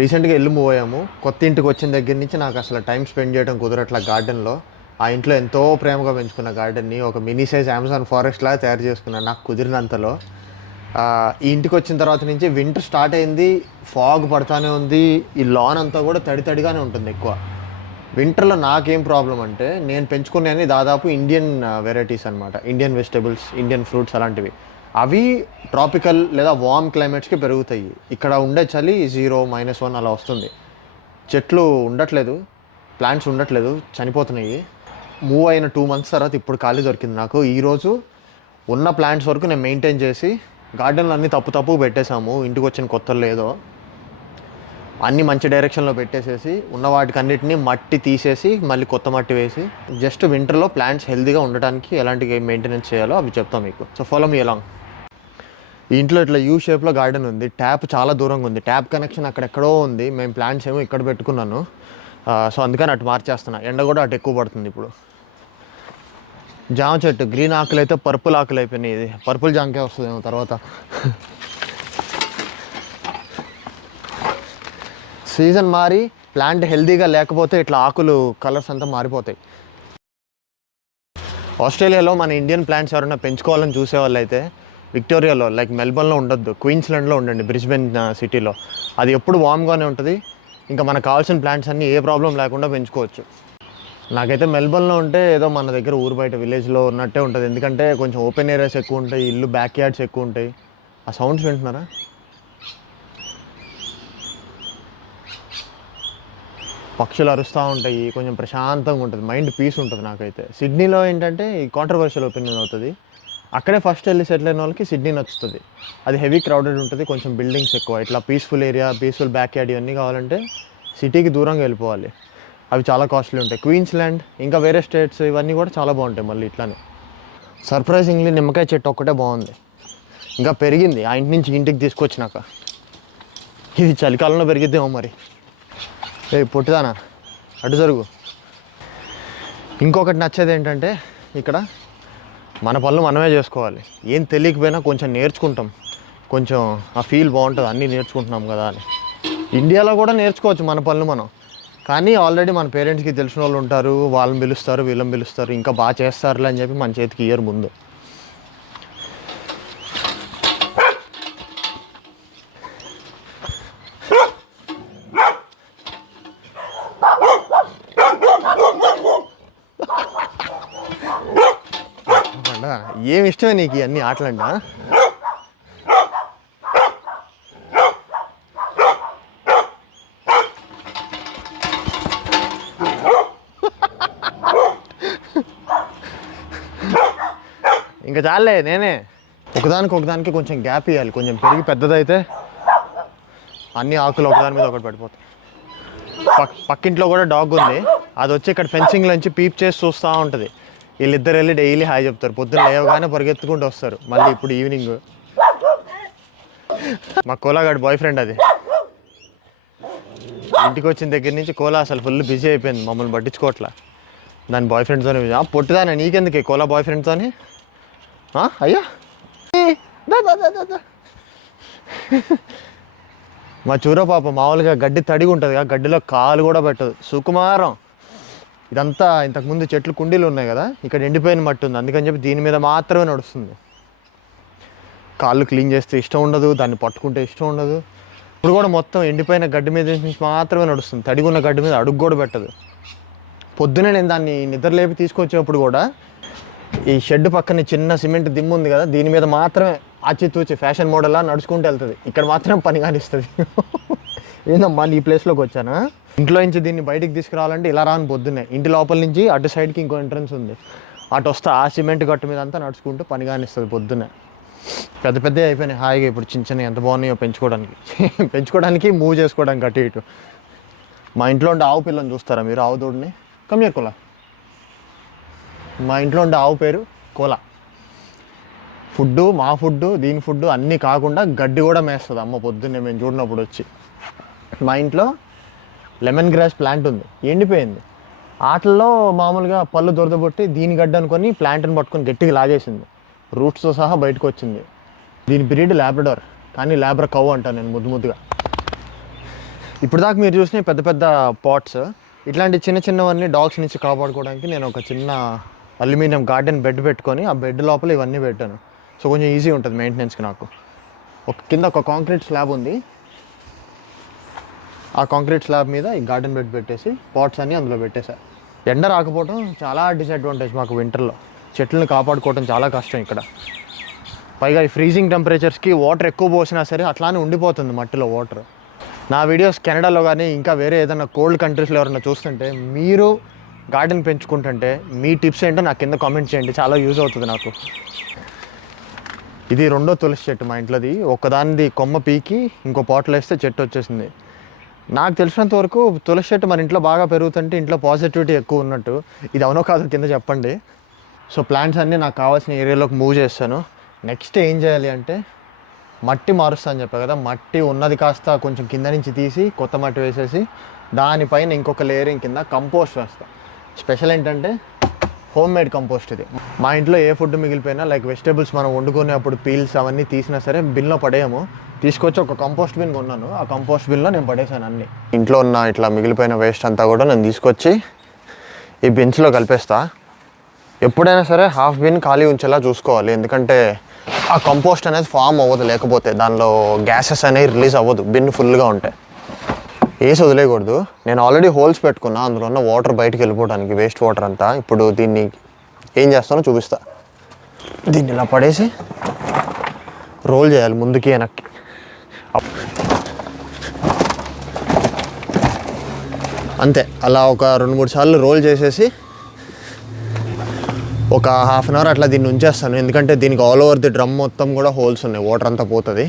రీసెంట్గా ఇల్లు మూవ్ అయ్యాము. కొత్త ఇంటికి వచ్చిన దగ్గర నుంచి నాకు అసలు టైం స్పెండ్ చేయడం కుదరట్లా గార్డెన్లో. ఆ ఇంట్లో ఎంతో ప్రేమగా పెంచుకున్న గార్డెన్ని ఒక మినీ సైజ్ అమెజాన్ ఫారెస్ట్ లాగా తయారు చేసుకున్నాను నాకు కుదిరినంతలో. ఈ ఇంటికి వచ్చిన తర్వాత నుంచి వింటర్ స్టార్ట్ అయింది, ఫాగ్ పడతానే ఉంది, ఈ లాన్ అంతా కూడా తడి తడిగానే ఉంటుంది ఎక్కువ. వింటర్లో నాకేం ప్రాబ్లం అంటే నేను పెంచుకునేవి దాదాపు ఇండియన్ వెరైటీస్ అనమాట. ఇండియన్ వెజిటబుల్స్, ఇండియన్ ఫ్రూట్స్ అలాంటివి. అవి ట్రాపికల్ లేదా వార్మ్ క్లైమేట్స్కి పెరుగుతాయి. ఇక్కడ ఉండే చలి 0, -1 అలా వస్తుంది. చెట్లు ఉండట్లేదు, ప్లాంట్స్ ఉండట్లేదు, చనిపోతున్నాయి. మూవ్ అయిన 2 months తర్వాత ఇప్పుడు ఖాళీ దొరికింది నాకు. ఈరోజు ఉన్న ప్లాంట్స్ వరకు నేను మెయింటైన్ చేసి గార్డెన్లో అన్నీ తప్పు పెట్టేశాము. ఇంటికి వచ్చిన కొత్తలో లేదో అన్నీ మంచి డైరెక్షన్లో పెట్టేసేసి ఉన్న వాటికి అన్నిటిని మట్టి తీసేసి మళ్ళీ కొత్త మట్టి వేసి జస్ట్ వింటర్లో ప్లాంట్స్ హెల్తీగా ఉండడానికి ఎలాంటి మెయింటెనెన్స్ చేయాలో అవి చెప్తాం మీకు. So follow me along. ఈ ఇంట్లో ఇట్లా యూ షేప్లో గార్డెన్ ఉంది. ట్యాప్ చాలా దూరంగా ఉంది, ట్యాప్ కనెక్షన్ అక్కడెక్కడో ఉంది. మేము ప్లాంట్స్ ఏమో ఇక్కడ పెట్టుకున్నాను. సో అందుకని అటు మార్చేస్తున్నా. ఎండ కూడా అటు ఎక్కువ పడుతుంది ఇప్పుడు. జామ చెట్టు గ్రీన్ ఆకులు అయితే పర్పుల్ ఆకులు అయిపోయినాయి. ఇది పర్పుల్ జామకాయ వస్తుందేమో తర్వాత. సీజన్ మారి ప్లాంట్ హెల్తీగా లేకపోతే ఇట్లా ఆకులు కలర్స్ అంతా మారిపోతాయి. ఆస్ట్రేలియాలో మన ఇండియన్ ప్లాంట్స్ ఎవరైనా పెంచుకోవాలని చూసేవాళ్ళు అయితే విక్టోరియాలో లైక్ మెల్బర్న్లో ఉండొద్దు, క్వీన్స్లాండ్లో ఉండండి, బ్రిస్బెన్ సిటీలో. అది ఎప్పుడు వామ్గానే ఉంటుంది. ఇంకా మనకు కావాల్సిన ప్లాంట్స్ అన్నీ ఏ ప్రాబ్లం లేకుండా పెంచుకోవచ్చు. నాకైతే మెల్బర్న్లో ఉంటే ఏదో మన దగ్గర ఊరు బయట విలేజ్లో ఉన్నట్టే ఉంటుంది. ఎందుకంటే కొంచెం ఓపెన్ ఏరియాస్ ఎక్కువ ఉంటాయి, ఇల్లు బ్యాక్ యార్డ్స్ ఎక్కువ ఉంటాయి. ఆ సౌండ్స్ వింటున్నారా? పక్షులు అరుస్తూ ఉంటాయి, కొంచెం ప్రశాంతంగా ఉంటుంది, మైండ్ పీస్ ఉంటుంది. నాకైతే సిడ్నీలో ఏంటంటే ఈ కాంట్రవర్షియల్ ఒపీనియన్ అవుతుంది. అక్కడే ఫస్ట్ వెళ్ళి సెటిల్ అయిన వాళ్ళకి సిడ్నీ నచ్చుతుంది. అది హెవీ క్రౌడెడ్ ఉంటుంది, కొంచెం బిల్డింగ్స్ ఎక్కువ. ఇట్లా peaceful area, peaceful back yard ఇవన్నీ కావాలంటే సిటీకి దూరంగా వెళ్ళిపోవాలి. అవి చాలా కాస్ట్లీ ఉంటాయి. క్వీన్స్లాండ్ ఇంకా వేరే స్టేట్స్ ఇవన్నీ కూడా చాలా బాగుంటాయి. మళ్ళీ ఇట్లానే సర్ప్రైజింగ్లీ నిమ్మకాయ చెట్టు ఒక్కటే బాగుంది, ఇంకా పెరిగింది ఆ ఇంటి నుంచి ఇంటికి తీసుకొచ్చినాక. ఇది చలికాలంలో పెరిగిద్దేమో మరి. పొట్టిదానా అటు జరుగు. ఇంకొకటి నచ్చేది ఏంటంటే ఇక్కడ మన పనులు మనమే చేసుకోవాలి. ఏం తెలియకపోయినా కొంచెం నేర్చుకుంటాం, కొంచెం ఆ ఫీల్ బాగుంటుంది. అన్నీ నేర్చుకుంటున్నాం కదా అని. ఇండియాలో కూడా నేర్చుకోవచ్చు మన పనులు మనం, కానీ ఆల్రెడీ మన పేరెంట్స్కి తెలిసిన వాళ్ళు ఉంటారు, వాళ్ళని పిలుస్తారు, వీళ్ళని పిలుస్తారు, ఇంకా బాగా చేస్తారులే అని చెప్పి మన చేతికి ఇయర్ ముందు. ఏమి ఇష్టమే నీకు ఇవన్నీ ఆటలండి? ఇంకా చాలే, నేనే ఒకదానికి కొంచెం గ్యాప్ ఇవ్వాలి. కొంచెం పెరిగి పెద్దదైతే అన్ని ఆకులు ఒకదాని మీద ఒకటి పడిపోతాయి. పక్కింట్లో కూడా డాగ్ ఉంది, అది వచ్చి ఇక్కడ ఫెన్సింగ్ నుంచి పీప్ చేసి చూస్తూ ఉంటుంది. వీళ్ళిద్దరు వెళ్ళి డైలీ హాయ్ చెప్తారు. పొద్దున్న లేవగానే పరిగెత్తుకుంటూ వస్తారు. మళ్ళీ ఇప్పుడు ఈవినింగ్ మా కోలాగాడి బాయ్ ఫ్రెండ్ అది. ఇంటికి వచ్చిన దగ్గర నుంచి కోలా అసలు ఫుల్ బిజీ అయిపోయింది, మమ్మల్ని పట్టించుకోవట్లా. దాని బాయ్ ఫ్రెండ్తోనే పొట్టిదానే నీకెందుకే కోలా బాయ్ ఫ్రెండ్తోని? అయ్యా మా చూర పాప మామూలుగా గడ్డి తడిగి ఉంటుంది కదా, గడ్డిలో కాలు కూడా పెట్టదు, సుకుమారం. ఇదంతా ఇంతకుముందు చెట్లు కుండీలు ఉన్నాయి కదా, ఇక్కడ ఎండిపోయిన మట్టి ఉంది, అందుకని చెప్పి దీని మీద మాత్రమే నడుస్తుంది. కాళ్ళు క్లీన్ చేస్తే ఇష్టం ఉండదు, దాన్ని పట్టుకుంటే ఇష్టం ఉండదు. ఇప్పుడు కూడా మొత్తం ఎండిపోయిన గడ్డి మీద నుంచి మాత్రమే నడుస్తుంది, తడిగున్న గడ్డి మీద అడుగు కూడా పెట్టదు. పొద్దునే నేను దాన్ని నిద్రలేపి తీసుకొచ్చేప్పుడు కూడా ఈ షెడ్ పక్కన చిన్న సిమెంట్ దిమ్ము ఉంది కదా, దీని మీద మాత్రమే ఆచితూచి ఫ్యాషన్ మోడల్లా నడుచుకుంటూ వెళ్తుంది. ఇక్కడ మాత్రం పని కానిస్తుంది. ఏందమ్మా నీ ప్లేస్లోకి వచ్చానా? ఇంట్లో నుంచి దీన్ని బయటికి తీసుకురావాలంటే ఇలా రాను పొద్దున్నే. ఇంటి లోపల నుంచి అటు సైడ్కి ఇంకో ఎంట్రన్స్ ఉంది, అటు వస్తే ఆ సిమెంట్ గట్టు మీద అంతా నడుచుకుంటూ పని కానిస్తుంది పొద్దున్నే. పెద్ద పెద్దవి అయిపోయినాయి హాయిగా. ఇప్పుడు చిన్న చిన్న ఎంత బాగున్నాయో పెంచుకోవడానికి మూవ్ చేసుకోవడానికి అటు ఇటు. మా ఇంట్లో ఉండే ఆవు పిల్లని చూస్తారా మీరు? ఆవు దూడని కమ్యర్ కోలా. మా ఇంట్లో ఉండే ఆవు పేరు కోలా. ఫుడ్డు, మా ఫుడ్డు, దీని ఫుడ్డు అన్నీ కాకుండా గడ్డి కూడా మేస్తుంది అమ్మ పొద్దున్నే మేము చూడినప్పుడు వచ్చి. మా ఇంట్లో లెమన్ గ్రాస్ ప్లాంట్ ఉంది, ఎండిపోయింది. ఆటల్లో మామూలుగా పళ్ళు దొరదబొట్టి దీని గడ్డ అనుకొని ప్లాంట్ని పట్టుకొని గట్టిగా లాగేసింది, రూట్స్తో సహా బయటకు వచ్చింది. దీని బ్రీడ్ ల్యాబ్రడార్, కానీ ల్యాబ్రా కవ్ అంటాను నేను ముద్దుగా. ఇప్పుడు దాకా మీరు చూసిన పెద్ద పెద్ద పాట్స్, ఇట్లాంటి చిన్న చిన్నవన్నీ డాగ్స్ నుంచి కాపాడుకోవడానికి నేను ఒక చిన్న అల్యూమినియం గార్డెన్ బెడ్ పెట్టుకొని ఆ బెడ్ లోపల ఇవన్నీ పెట్టాను. సో కొంచెం ఈజీ ఉంటుంది మెయింటెనెన్స్కి. నాకు కింద ఒక కాంక్రీట్ స్లాబ్ ఉంది, ఆ కాంక్రీట్ స్లాబ్ మీద ఈ గార్డెన్ బెడ్ పెట్టేసి పాట్స్ అన్నీ అందులో పెట్టేశారు. ఎండ రాకపోవడం చాలా డిసడ్వాంటేజ్ మాకు వింటర్లో. చెట్లను కాపాడుకోవడం చాలా కష్టం ఇక్కడ. పైగా ఈ ఫ్రీజింగ్ టెంపరేచర్స్కి వాటర్ ఎక్కువ పోసినా సరే అట్లానే ఉండిపోతుంది మట్టిలో వాటర్. నా వీడియోస్ కెనడాలో కానీ ఇంకా వేరే ఏదైనా కోల్డ్ కంట్రీస్లో ఎవరైనా చూస్తుంటే, మీరు గార్డెన్ పెంచుకుంటుంటే మీ టిప్స్ ఏంటో నాకు కింద కామెంట్ చేయండి, చాలా యూజ్ అవుతుంది నాకు. ఇది రెండో తులసి చెట్టు మా ఇంట్లోది. ఒకదానిది కొమ్మ పీకి ఇంకో పాటలో వేస్తే చెట్టు వచ్చేసింది. నాకు తెలిసినంత వరకు తులసి చెట్టు మన ఇంట్లో బాగా పెరుగుతుంటే ఇంట్లో పాజిటివిటీ ఎక్కువ ఉన్నట్టు. ఇది అవునో కాదో కింద చెప్పండి. సో ప్లాంట్స్ అన్నీ నాకు కావాల్సిన ఏరియాలోకి మూవ్ చేస్తాను. నెక్స్ట్ ఏం చేయాలి అంటే మట్టి మారుస్తా అని చెప్పా కదా, మట్టి ఉన్నది కాస్త కొంచెం కింద నుంచి తీసి కొత్త మట్టి వేసేసి దానిపైన ఇంకొక లేయరింగ్ కింద కంపోస్ట్ వేస్తా. స్పెషల్ ఏంటంటే హోమ్ మేడ్ కంపోస్ట్ ఇది. మా ఇంట్లో ఏ ఫుడ్ మిగిలిపోయినా, లైక్ వెజిటేబుల్స్ మనం వండుకునే అప్పుడు పీల్స్ అవన్నీ తీసినా సరే బిన్లో పడేయము, తీసుకొచ్చి ఒక కంపోస్ట్ బిన్ కొన్నాను. ఆ కంపోస్ట్ బిన్లో నేను పడేసాను అన్నీ. ఇంట్లో ఉన్న ఇట్లా మిగిలిపోయిన వేస్ట్ అంతా కూడా నేను తీసుకొచ్చి ఈ బిన్స్లో కలిపేస్తా. ఎప్పుడైనా సరే హాఫ్ బిన్ ఖాళీ ఉంచేలా చూసుకోవాలి, ఎందుకంటే ఆ కంపోస్ట్ అనేది ఫామ్ అవ్వదు, లేకపోతే దానిలో గ్యాసెస్ అనేవి రిలీజ్ అవ్వదు బిన్ ఫుల్గా ఉంటాయి. వేసి వదిలేయకూడదు. నేను ఆల్రెడీ హోల్స్ పెట్టుకున్నా, అందులో ఉన్న వాటర్ బయటకు వెళ్ళిపోవడానికి, వేస్ట్ వాటర్ అంతా. ఇప్పుడు దీన్ని ఏం చేస్తానో చూపిస్తా. దీన్ని ఇలా పడేసి రోల్ చేయాలి ముందుకి వెనక్కి. అంతే, అలా ఒక 2-3 సార్లు రోల్ చేసేసి ఒక హాఫ్ అన్ అవర్ అట్లా దీన్ని ఉంచేస్తాను, ఎందుకంటే దీనికి ఆల్ ఓవర్ ది డ్రమ్ మొత్తం కూడా హోల్స్ ఉన్నాయి, వాటర్ అంతా పోతుంది.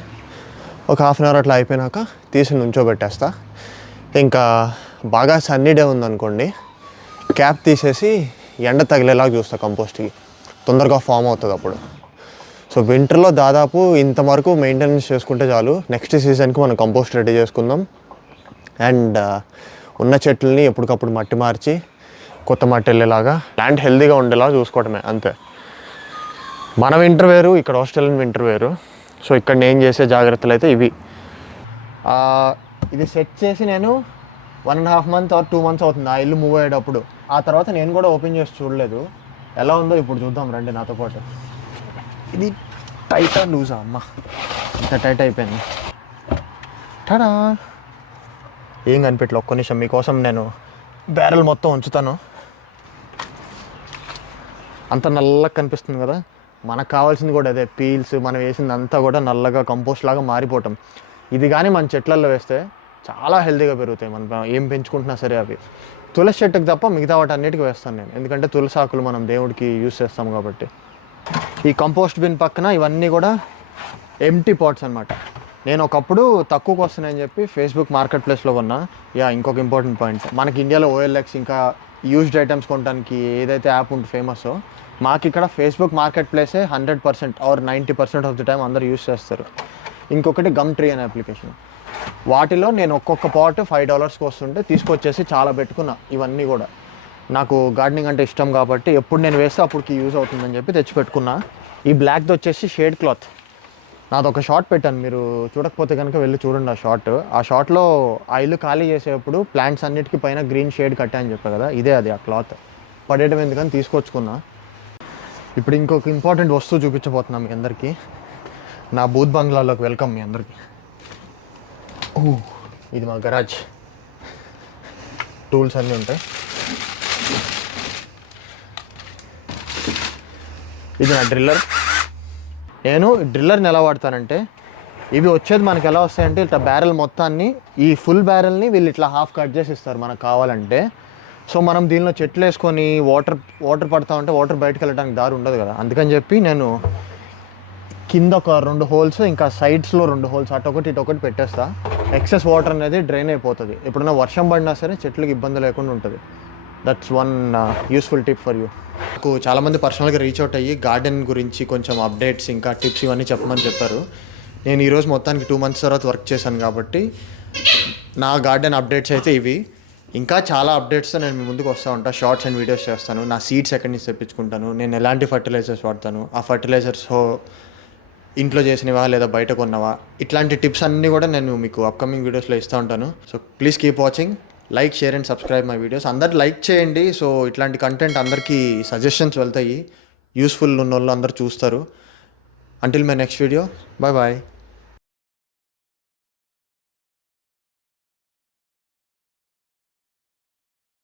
ఒక హాఫ్ అన్ అవర్ అట్లా అయిపోయినాక తీసి నుంచోబెట్టేస్తా. ఇంకా బాగా సన్నీ డే ఉందనుకోండి, క్యాప్ తీసేసి ఎండ తగిలేలాగా చూస్తా, కంపోస్ట్కి తొందరగా ఫామ్ అవుతుంది అప్పుడు. సో వింటర్లో దాదాపు ఇంతవరకు మెయింటెనెన్స్ చేసుకుంటే చాలు. నెక్స్ట్ సీజన్కి మనం కంపోస్ట్ రెడీ చేసుకుందాం. అండ్ ఉన్న చెట్లని ఎప్పటికప్పుడు మట్టి మార్చి కొత్త మట్టి వెళ్ళేలాగా, ప్లాంట్ హెల్తీగా ఉండేలా చూసుకోవడమే, అంతే. మన వింటర్ వేరు, ఇక్కడ ఆస్ట్రేలియన్ వింటర్ వేరు. సో ఇక్కడ నేను చేసే జాగ్రత్తలు అయితే ఇవి. ఇది సెట్ చేసి నేను 1.5 months or 2 months అవుతుంది ఆ ఇల్లు మూవ్ అయ్యేటప్పుడు. ఆ తర్వాత నేను కూడా ఓపెన్ చేసి చూడలేదు, ఎలా ఉందో ఇప్పుడు చూద్దాం రండి నాతో పాటు. ఇది టైటా లూజా, అమ్మ ఇంత టైట్ అయిపోయింది. టడా, ఏం కనిపెట్టలే. ఒక్క నిమిషం మీకోసం నేను బ్యారెల్ మొత్తం ఉంచుతాను. అంత నల్లగా కనిపిస్తుంది కదా, మనకు కావాల్సింది కూడా అదే. పీల్స్ మనం వేసింది అంతా కూడా నల్లగా కంపోస్ట్ లాగా మారిపోవటం. ఇది కానీ మన చెట్లల్లో వేస్తే చాలా హెల్తీగా పెరుగుతాయి. మనం ఏం పెంచుకుంటున్నా సరే అవి. తులసి చెట్టుకు తప్ప మిగతా వాటి అన్నిటికీ వేస్తాను నేను, ఎందుకంటే తులసి ఆకులు మనం దేవుడికి యూస్ చేస్తాం కాబట్టి. ఈ కంపోస్ట్ బిన్ పక్కన ఇవన్నీ కూడా ఎంటీ పాట్స్ అనమాట. నేను ఒకప్పుడు తక్కువకు వస్తున్నాయని చెప్పి ఫేస్బుక్ మార్కెట్ ప్లేస్లో కొన్నా. ఇంకొక ఇంపార్టెంట్ పాయింట్, మనకి ఇండియాలో OLX ఇంకా యూజ్డ్ ఐటమ్స్ కొనడానికి ఏదైతే యాప్ ఉంటే ఫేమస్, మాకు ఇక్కడ ఫేస్బుక్ మార్కెట్ ప్లేసే 100% or 90% ఆఫ్ ది టైం అందరూ యూస్ చేస్తారు. ఇంకొకటి గమ్ ట్రీ అనే అప్లికేషన్. వాటిలో నేను ఒక్కొక్క పాట్ $5 వస్తుంటే తీసుకొచ్చేసి చాలా పెట్టుకున్నా. ఇవన్నీ కూడా నాకు గార్డెనింగ్ అంటే ఇష్టం కాబట్టి ఎప్పుడు నేను వేస్తే అప్పటికి యూజ్ అవుతుందని చెప్పి తెచ్చిపెట్టుకున్నా. ఈ బ్లాక్ది వచ్చేసి షేడ్ క్లాత్. నాదొక షార్ట్ పెట్టాను, మీరు చూడకపోతే కనుక వెళ్ళి చూడండి ఆ షార్ట్లో ఆ ఇల్లు ఖాళీ చేసేటప్పుడు ప్లాంట్స్ అన్నిటికీ పైన గ్రీన్ షేడ్ కట్టా అని చెప్పా కదా, ఇదే అది. ఆ క్లాత్ పడేయడం ఎందుకని తీసుకొచ్చుకున్నా. ఇప్పుడు ఇంకొక ఇంపార్టెంట్ వస్తువు చూపించబోతున్నాం మీ అందరికీ. నా బూత్ బంగ్లాలోకి వెల్కమ్ మీ అందరికీ. ఇది మా గరాజ్, టూల్స్ అన్నీ ఉంటాయి. ఇది నా డ్రిల్లర్. నేను డ్రిల్లర్ని ఎలా వాడతానంటే, ఇవి వచ్చేది మనకి ఎలా వస్తాయంటే, ఇట్లా బ్యారెల్ మొత్తాన్ని, ఈ ఫుల్ బ్యారెల్ని వీళ్ళు ఇట్లా హాఫ్ కట్ చేసి ఇస్తారు మనకు కావాలంటే. సో మనం దీనిలో చెట్లు వేసుకొని వాటర్ పడతా ఉంటే వాటర్ బయటకు వెళ్ళడానికి దారి ఉండదు కదా, అందుకని చెప్పి నేను కింద ఒక 2 హోల్స్, ఇంకా సైడ్స్లో 2 హోల్స్, అటొకటి ఇటొకటి పెట్టేస్తా. ఎక్సెస్ వాటర్ అనేది డ్రైన్ అయిపోతుంది. ఎప్పుడైనా వర్షం పడినా సరే చెట్లకి ఇబ్బంది లేకుండా ఉంటుంది. That's one useful tip for you. నాకు చాలామంది పర్సనల్గా రీచ్ అవుట్ అయ్యి గార్డెన్ గురించి కొంచెం అప్డేట్స్ ఇంకా టిప్స్ ఇవన్నీ చెప్పమని చెప్పారు. నేను ఈరోజు మొత్తానికి 2 months తర్వాత వర్క్ చేశాను కాబట్టి నా గార్డెన్ అప్డేట్స్ అయితే ఇవి. ఇంకా చాలా అప్డేట్స్తో నేను మీ ముందుకు వస్తూ ఉంటాను. షార్ట్స్ అండ్ వీడియోస్ చేస్తాను. నా సీడ్స్ ఎక్కడి నుంచి తెప్పించుకుంటాను, నేను ఎలాంటి ఫర్టిలైజర్స్ వాడతాను, ఆ ఫర్టిలైజర్స్ ఇంట్లో చేసినవా లేదా బయట కొన్నవా, ఇట్లాంటి టిప్స్ అన్నీ కూడా నేను మీకు అప్కమింగ్ వీడియోస్లో ఇస్తూ ఉంటాను. So please keep watching, like, share and subscribe my videos. అందరు లైక్ చేయండి. సో ఇట్లాంటి కంటెంట్ అందరికీ సజెషన్స్ వెళ్తాయి, యూస్ఫుల్ ఉన్న వాళ్ళు అందరు చూస్తారు. Until my next video, bye bye.